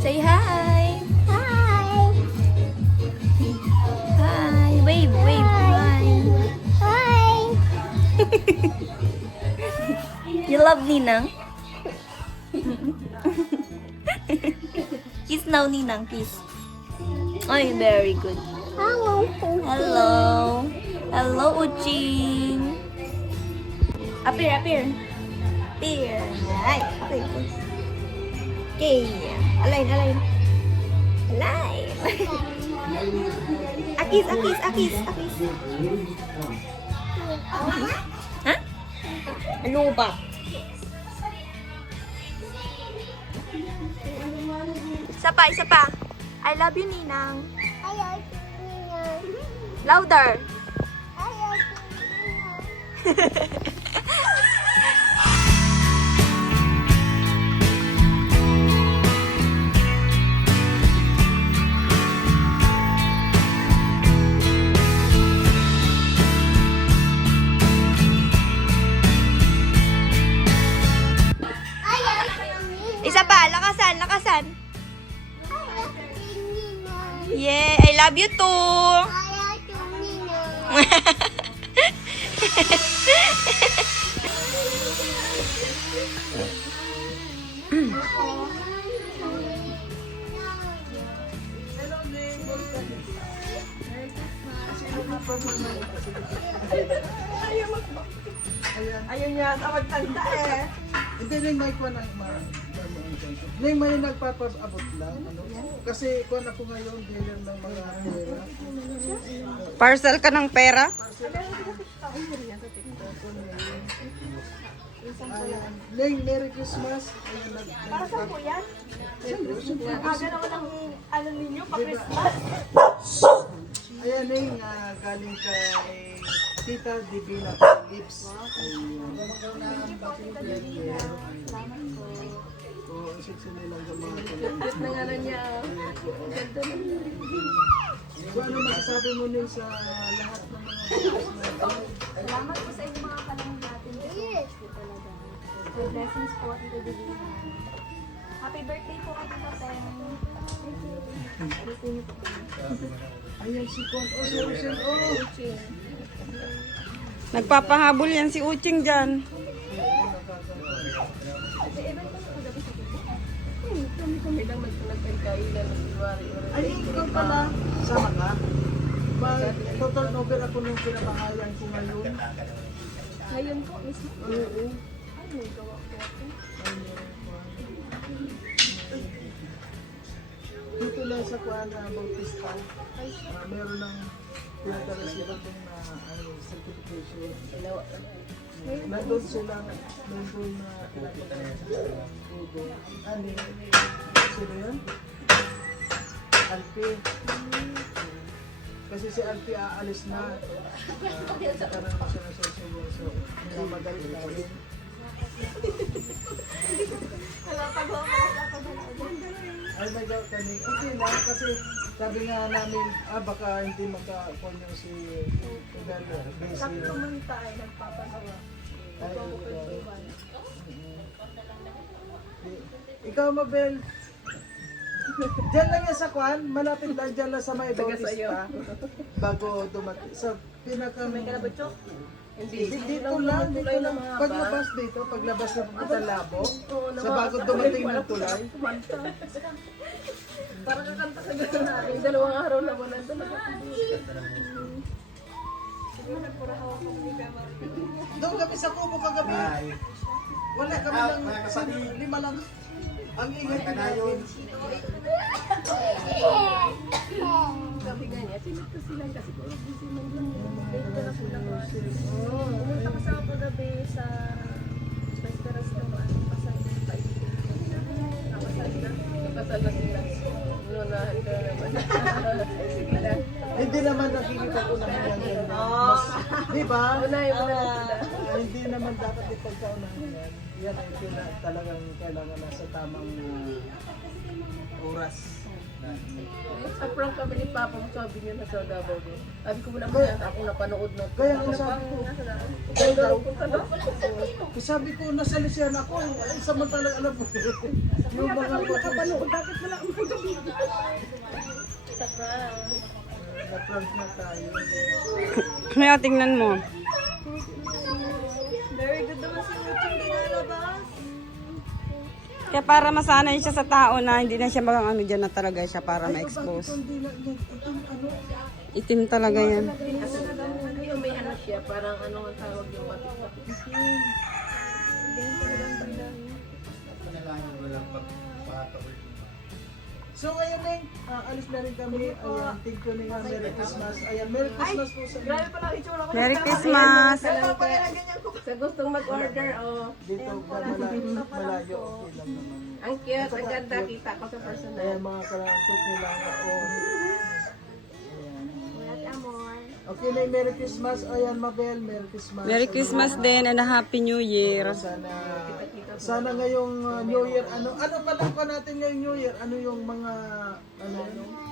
Say hi. Hi. Hi. Wave, wave. Hi. Hi. You love Ninang? Kiss now, Ninang. Kiss. Ay, very good. Hello. Hello. Hello, Uching. Appear, appear. Appear. Ay, okay. Okay. Align, align. Align. Akis, akis, akis, akis. Ha? Ano ba? Isa pa, isa pa. I love you, Ninang. Ayaw niya. Louder. Ayaw niya. Ayaw niya. Isa pa, lakasan, lakasan. Ayaw niya. Yeah, I love you too. Ayaw niya. Ayaw niya, tawag tanda eh. Hindi rin may kuha ng may nagpapabot lang. Ano? Kasi kuha ako ngayon, dealer ng mga pera. Parcel ka ng pera? Ning, Merry Christmas. Ayan, Para saan po yan? Aga naman ang ano ninyo, pa-Christmas. Ayan, Ning, galing kay Tita Divina Lips. Oo, siksi nilang mga Cute na nga na niya. So, ano masasabi mo Ning sa lahat ng mga business natin? Salamat po sa inyong mga panahon natin. Yes. Talaga. So, blessings po at ito Happy birthday po kay Tita Tem. Ayan, si Kon. Oh, si Rosel. Oh, Nagpapahabol yan si Uching dyan. Kami lang nagpagkailan ng February. ay, ikaw pala. Sama ka? Total over ako nung pinamahalan ko ngayon. Ngayon po, mismo. Oo. Ay, may gawa po ako. Dito lang sa Kuala Bautista, meron ng pinag-resiban kong na certification. Nandun sila, nandun na ano, sino yun? Alpi. Kasi si Alpi aalis na. Nagkaroon na siya ng social so minamadali na rin. Ay, may doubt kami. Okay lang kasi sabi nga namin, baka hindi makakonyo si Bel. Sabi ko munta ay nagpapagawa. Ay, ikaw, Mabel. Diyan lang yan sa Kwan, malapit lang dyan lang sa may Bautista. Bago dumating. Sa pinaka... May kalabotso? Hindi. Dito lang, dito lang. Paglabas dito, paglabas na pupunta Labo, sa bago dumating ng tulay. Parang kakanta ka gano'n natin. Dalawang araw na wala doon. Doon kami sa Kubo kagabi. Wala kami lang, lima lang. Ang ingat na yun. Sabi nga niya, sinito sila kasi kung busy man yun. Dito na sila ko. Pumunta ka sa ako gabi sa restaurant naman. Pasal na pa ito. Nakasal na. Nakasal na sila. Lunahan ka naman. Sige na. Hindi naman nakikita ko naman yan. Mas, di ba? Unahin mo na lang sila. Hindi naman dapat ipagkaunahan yan. Yan ay talagang kailangan nasa tamang oras. Sa prank kami ni Papa, sabi niya na sa Davao din. Sabi ko wala mo yan, ako napanood na. Kaya nga sabi ko, Ang daw punta na. Sabi ko, nasa Luciana ako. Ay, samantalang alam mo. Yung mga Nakapanood, bakit wala ang mga na-prank na tayo. Kaya tingnan mo. Very good naman si Muching di nalabas. Kaya para masanay siya sa tao na hindi na siya magang ano dyan na talaga siya para ma-expose. Hindi na, itong ano, Itim talaga yan. Kasi yung may ano siya, parang ano ang tawag yung batik-batik. So ngayon Neng, alis na rin kami. Ayan, thank you Neng. Merry Christmas. Ayan, Merry Christmas po sa inyo. Pala ang itsura ko. Merry Christmas! Sa gustong mag-order, oh. Dito, malayo, malayo. Okay lang naman. Ang cute, ang ganda, kita ko sa personal. Ayan, mga kalangkot nila ako. At amor. Okay Neng, Merry Christmas. Ayan, Mabel, Merry Christmas. Merry Christmas din and a Happy New Year. Sana ngayong New Year, ano pala ko natin ngayong New Year? Ano yung mga,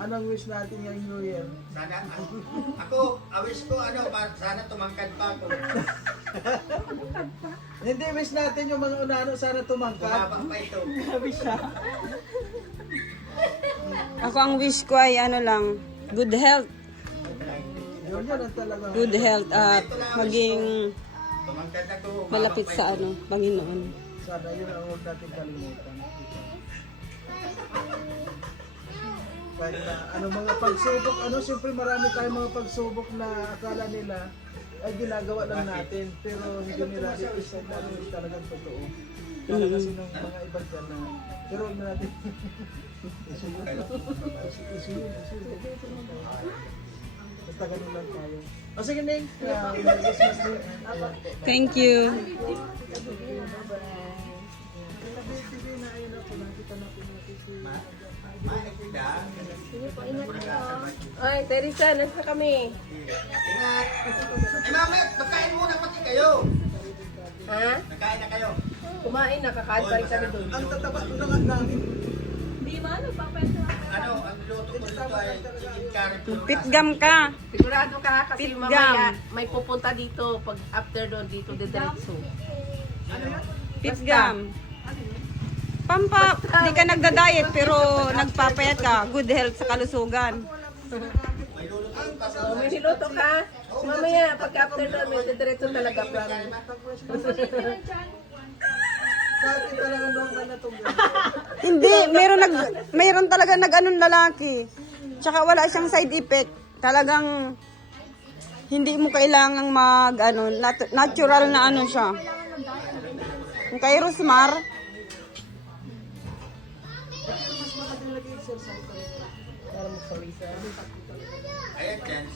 anong wish natin ngayong New Year? Sana, ako, awis ko, sana tumangkad pa ako. Hindi, wish natin yung mga unano, sana tumangkad. Bumaba pa ito. Ako ang wish ko ay ano lang, good health. Yun yan ang talaga. Good health at maging Tumangkad ako. bumaba malapit pa sa ito. ano, Panginoon. Sana yun ang huwag natin kalimutan. Kahit na, mga pagsubok, siyempre marami tayong mga pagsubok na akala nila ay ginagawa lang natin, pero hindi nila i-isip na talagang totoo. Kaya kasi ng mga iba dyan na, pero huwag na natin. Basta ganun lang tayo. O sige Neng, Merry Christmas din. Thank you. Ay, Teresa, nasa kami. Ingat. Mamaya, nagkain muna pati kayo. Ha? Nagkain na kayo. Kumain, nakakain pa rin kami doon. Ang tataba ko naman namin. Ang luto ko dito ay chicken curry puro Pitgam ka. Sigurado ka kasi Pitgam. mamaya may pupunta dito pag after doon dito diretso. Pitgam. Di ka nagda-diet pero nagpapayat ka. Good health sa kalusugan. May niluto ka. Mamaya pag after doon may diretso talaga plan. Dati talaga nung na itong Hindi, mayroon talaga nag-anong lalaki. Tsaka wala siyang side effect. Talagang hindi mo kailangang natural na ano siya. Yung kay Rosmar, Ayan dyan,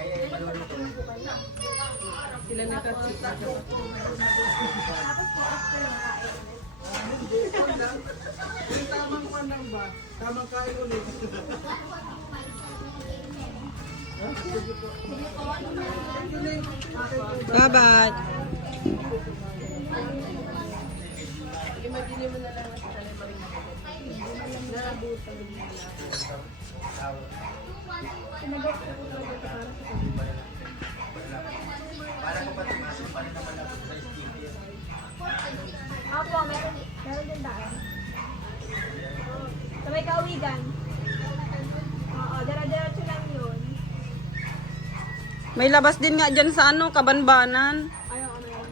ay maluluto. Sila nakatsik. tamang kwan lang ba? Tamang kain ulit. bye-bye. Imagine mo na lang sa kanila pa rin. Narabutan mo na. Para ko pa tumasin pa rin naman ako sa skincare. Opo, meron din daan. Sa may Kauwigan. Oo, dara-diretso lang yun. May labas din nga dyan sa ano, Kabanbanan. Ayaw, ano yun.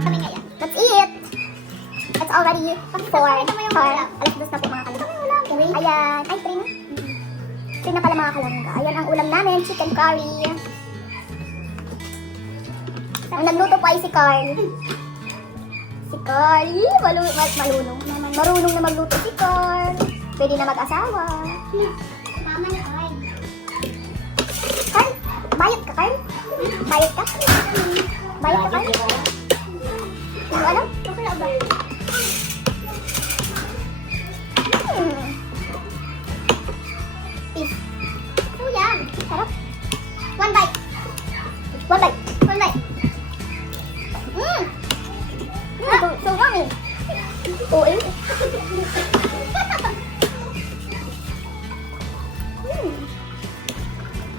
Kami ngayon. Let's eat! It's already 4. Alas 2 na po mga kalangga. Ayan. Ay, 3 na. 3 na pala mga kalangga. Ayan ang ulam namin. Chicken curry. Ang nagluto po ay si Carl. Si Carl. Marunong. Marunong na magluto si Carl. Pwede na mag-asawa. Mama ni Carl. Carl, bayot ka, Carl? Bayot ka? Bayot ka, Carl? Ano, ano? Okay na ba? Peace. Oh, yan. Sarap. One bite. One bite. One bite. So yummy. Oh, eh.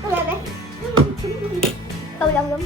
Wala ba? Ikaw lang yun.